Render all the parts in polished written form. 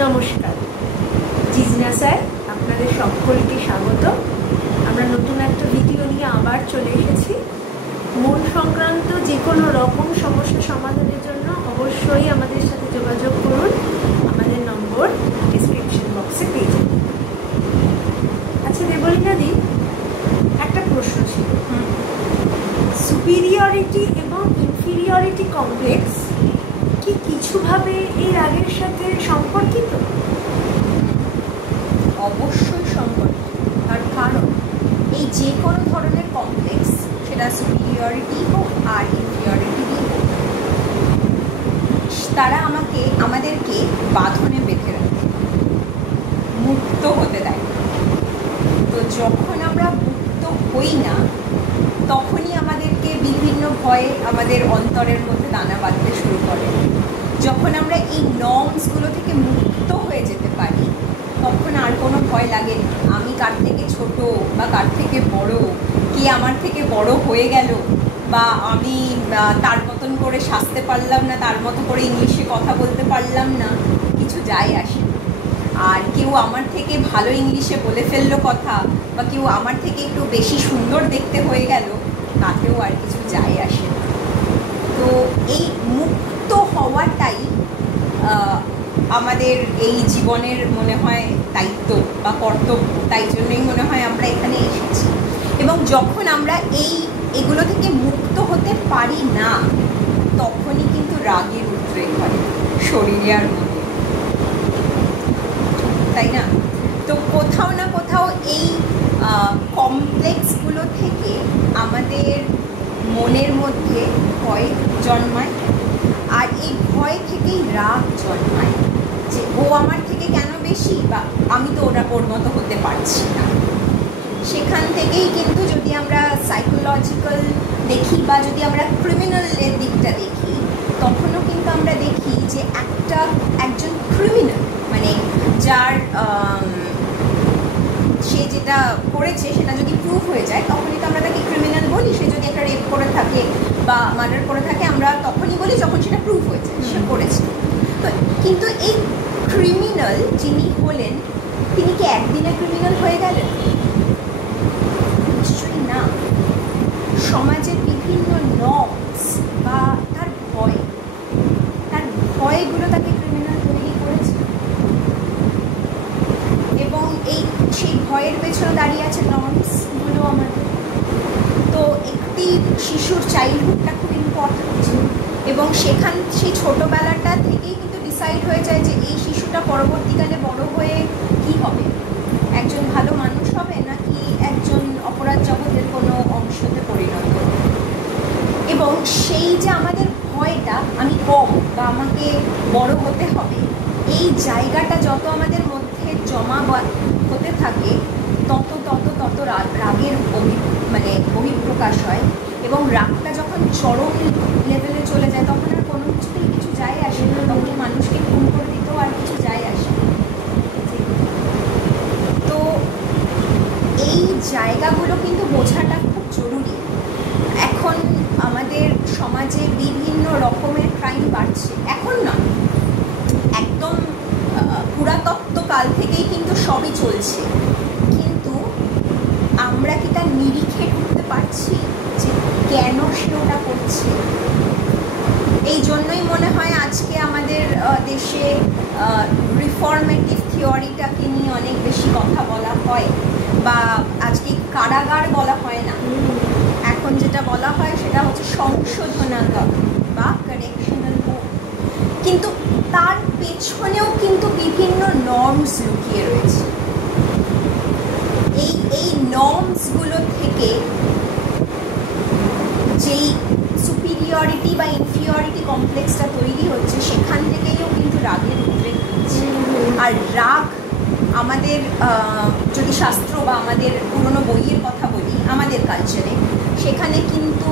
নমস্কার, জিজনা স্যার আপনাদের সকলকে স্বাগত। আমরা নতুন একটা ভিডিও নিয়ে আবার চলে এসেছি। মন সংক্রান্ত যে কোনো রকম সমস্যা সমাধানের জন্য অবশ্যই আমাদের সাথে যোগাযোগ করুন। আমাদের নম্বর ডিসক্রিপশন বক্সে পেয়ে যাবেন। আচ্ছা দেবলীনাদি, একটা প্রশ্ন ছিল, সুপিরিয়রিটি এবং ইনফিরিয়রিটি কমপ্লেক্স কি কিছুভাবে এই রাগের সাথে সম্পর্কিত? অবশ্যই সম্পর্কিত। তার কারণ এই যে কোনো ধরনের কমপ্লেক্স, সেটা সুপিরিয়রিটি হোক আর ইনফিরিয়রিটি হোক, তারা আমাদেরকে বাঁধনে বেঁধে রাখে, মুক্ত হতে দেয়। তো যখন আমরা মুক্ত হই না, তখনই আমাদেরকে বিভিন্ন ভয়ে আমাদের অন্তরের মধ্যে দানা বাঁধতে শুরু করে। যখন আমরা এই নর্মসগুলো থেকে মুক্ত হয়ে যেতে পারি, তখন আর কোনো ভয় লাগে না। আমি কার থেকে ছোট বা কার থেকে বড়, কে আমার থেকে বড় হয়ে গেল, বা আমি তার মতন করে সাজতে পারলাম না, তার মতো করে ইংলিশে কথা বলতে পারলাম না, কিছু যায় আসে না। আর কেউ আমার থেকে ভালো ইংলিশে বলে ফেললো কথা, বা কেউ আমার থেকে একটু বেশি সুন্দর দেখতে হয়ে গেল, তাতেও আর কিছু যায় আসে না। তো এই মুক্ত হওয়াটাই আমাদের এই জীবনের মনে হয় দায়িত্ব বা কর্তব্য। তাই জন্যই মনে হয় আমরা এখানে এসেছি। এবং যখন আমরা এগুলো থেকে মুক্ত হতে পারি না, তখনই কিন্তু রাগের উদ্রেক হয় শরীরে আর মনে, তাই না? তো কোথাও না কোথাও এই কমপ্লেক্সগুলো থেকে আমাদের মনের মধ্যে ভয় জন্মায়, আর এই ভয় থেকেই রাগ জন্মায়, যে ও আমার থেকে কেন বেশি, বা আমি তো ওর মতো হতে পারছি না। সেখান থেকেই কিন্তু যদি আমরা সাইকোলজিক্যাল দেখি বা যদি আমরা ক্রিমিনালের দিকটা দেখি, তখনও কিন্তু আমরা দেখি যে একজন ক্রিমিনাল, মানে যার সে যেটা করেছে সেটা যদি প্রুভ হয়ে যায়, তখনই তো আমরা তাকে ক্রিমিনাল বলি। সে যদি একটা রেপ করে থাকে বা মার্ডার করে থাকে, আমরা তখনই বলি যখন সেটা প্রুভ হয়েছে সে করেছে। তো কিন্তু এই ক্রিমিনাল যিনি হলেন, তিনি কি একদিনে ক্রিমিনাল হয়ে গেলেন? নিশ্চয়ই না। সমাজের বিভিন্ন নর্মস বা তার ভয়গুলো তাকে ক্রিমিনাল তৈরি করেছে। এবং সেই ভয়ের পেছনে দাঁড়িয়ে আছে নর্মসগুলো আমাদের। তো একটি শিশুর চাইল্ডহুডটা খুব ইম্পর্টেন্ট, এবং সেই ছোটোবেলাটা থেকেই কিন্তু ডিসাইড হয়ে যায় যে এই শিশুটা পরবর্তীকালে বড় হয়ে কি হবে, একজন ভালো মানুষ হবে নাকি একজন অপরাধ জগতের কোনো অংশতে পরিণত হবে। এবং সেই যে আমাদের ভয়টা, আমি কম বা আমাকে বড় হতে হবে, এই জায়গাটা যত আমাদের মধ্যে জমা হতে থাকে, তত রাগের বহিঃপ্রকাশ হয়। এবং রাগটা যখন চরম লেভেলে চলে যায়, তখন আর কোনো কিছুতেই কিছু যায় আসে না। তখন মানুষকে খুন করে দিতেও আর কিছু যায় আসে না। তো এই জায়গাগুলো কিন্তু বোঝাটা খুব জরুরি। এখন আমাদের সমাজে বিভিন্ন রকমের ক্রাইম বাড়ছে। এখন না, একদম পুরাতত্ত্ব কাল থেকেই কিন্তু সবই চলছে, কিন্তু আমরা কি তার নিরিখে ঢুকতে পারছি যে কেন সে ওটা করছে? এই জন্যই মনে হয় আজকে আমাদের দেশে রিফর্মেটিভ থিওরিটাকে নিয়ে অনেক বেশি কথা বলা হয়, বা আজকে কারাগার বলা হয় না, এখন যেটা বলা হয় সেটা হচ্ছে সংশোধনাগার বা কারেকশনাল হোম। কিন্তু তার পেছনেও কিন্তু বিভিন্ন নর্মস লুকিয়ে রয়েছে। এই নর্মসগুলো থেকে যেই সুপিরিয়রিটি বা ইনফিরিয়রিটি কমপ্লেক্সটা তৈরি হচ্ছে, সেখান থেকেও কিন্তু রাগের উদ্রেক হচ্ছে। আর রাগ আমাদের যদি শাস্ত্র বা আমাদের পুরনো বইয়ের কথা বলি, আমাদের কালচারে, সেখানে কিন্তু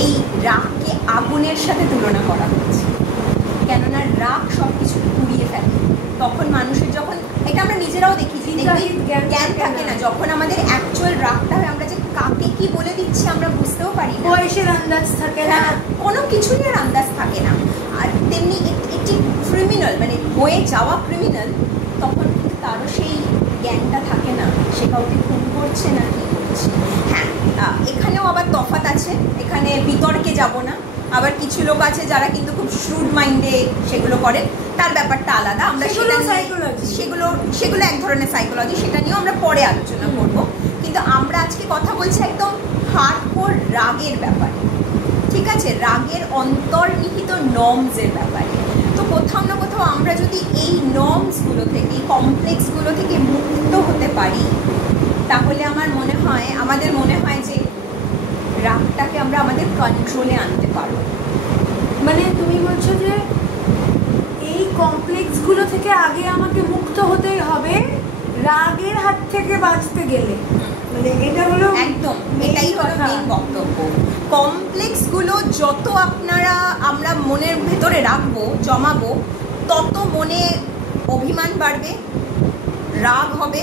এই রাগকে আগুনের সাথে তুলনা করা হচ্ছে। কেননা রাগ সব কিছু পুড়িয়ে ফেলে। তখন মানুষের যখন, এটা আমরা নিজেরাও দেখি যে জ্ঞান থাকে না, যখন আমাদের অ্যাকচুয়াল রাগটা হয়, আমরা যে কাকে কি বলে দিচ্ছি আমরা বুঝতেও পারি না, বয়সের আন্দাজ থাকে না, কোনো কিছুরই আর আন্দাজ থাকে না। আর তেমনি একটি ক্রিমিনাল মানে হয়ে যাওয়া ক্রিমিনাল, তখন কিন্তু তারও সেই জ্ঞানটা থাকে না সে কাউকে খুন করছে না কি করছে। হ্যাঁ, এখানেও আবার তফাৎ আছে, এখানে বিতর্কে যাব না। আবার কিছু লোক আছে যারা কিন্তু খুব শ্রুড মাইন্ডে সেগুলো করেন, তার ব্যাপারটা আলাদা। আমরা সেগুলো এক ধরনের সাইকোলজি, সেটা নিয়েও আমরা পরে আলোচনা করব। কিন্তু আমরা আজকে কথা বলছি একদম হার্ডকোর রাগের ব্যাপারে, ঠিক আছে, রাগের অন্তর্নিহিত নর্মসের ব্যাপারে। তো কোথাও না কোথাও আমরা যদি এই নর্মসগুলো থেকে, কমপ্লেক্সগুলো থেকে মুক্ত হতে পারি, তাহলে আমাদের মনে হয় যে রাগটাকে আমরা আমাদের কন্ট্রোলে আনতে পারবো। মানে তুমি বলছো যে এই কমপ্লেক্সগুলো থেকে আগে আমাকে মুক্ত হতেই হবে রাগের হাত থেকে বাঁচতে গেলে, মানে এটা হলো একদম, এটাই হলো মেন বক্তব্য। কমপ্লেক্সগুলো যত আমরা মনের ভেতরে রাখবো, জমাবো, তত মনে অভিমান বাড়বে, রাগ হবে,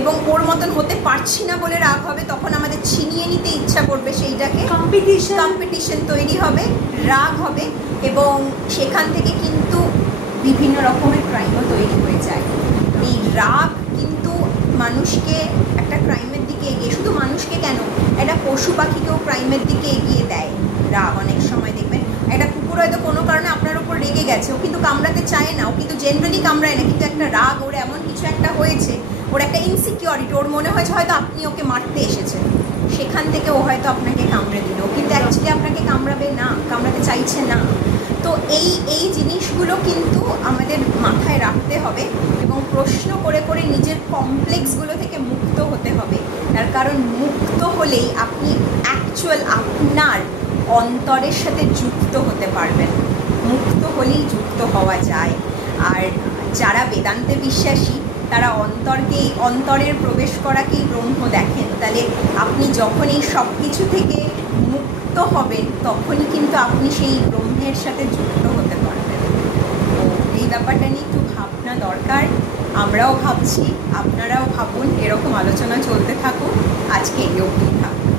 এবং ওর মতন হতে পারছি না বলে রাগ হবে। তখন আমাদের ছিনিয়ে নিতে ইচ্ছা করবে সেইটাকে, কম্পিটিশন তৈরি হবে, রাগ হবে, এবং সেখান থেকে কিন্তু বিভিন্ন রকমের ক্রাইমও তৈরি হয়ে যায়। এই রাগ কিন্তু মানুষকে একটা ক্রাইমের দিকে এগিয়ে, শুধু মানুষকে কেন, একটা পশু পাখিকেও ক্রাইমের দিকে এগিয়ে দেয় রাগ। অনেক সময় দেখবেন একটা কুকুর হয়তো কোনো কারণে আপনার উপর রেগে গেছে, ও কিন্তু কামড়াতে চায় না, ও কিন্তু জেনারেলি কামড়ায় না, কিন্তু একটা রাগ, ওর এমন কিছু একটা হয়েছে, ওর একটা ইনসিকিউরিটি, ওর মনে হয়েছে হয়তো আপনি ওকে মারতে এসেছেন, সেখান থেকে ও হয়তো আপনাকে কামড়ে দিল, কিন্তু অ্যাকচুয়ালি আপনাকে কামড়াবে না, কামড়াতে চাইছে না। তো এই জিনিসগুলো কিন্তু আমাদের মাথায় রাখতে হবে এবং প্রশ্ন করে করে নিজের কমপ্লেক্সগুলো থেকে মুক্ত হতে হবে। তার কারণ মুক্ত হলেই আপনি অ্যাকচুয়াল আপনার অন্তরের সাথে যুক্ত হতে পারবেন, মুক্ত হলেই যুক্ত হওয়া যায়। আর যারা বেদান্তে বিশ্বাসী তারা অন্তরের প্রবেশ করাকেই ব্রহ্ম দেখেন। তাহলে আপনি যখন এই সব কিছু থেকে মুক্ত হবেন, তখনই কিন্তু আপনি সেই ব্রহ্মের সাথে যুক্ত হতে পারবেন। তো এই ব্যাপারটা নিয়ে একটু ভাবনা দরকার, আমরাও ভাবছি, আপনারাও ভাবুন, এরকম আলোচনা চলতে থাকুক। আজকে এই অবধি থাকুন।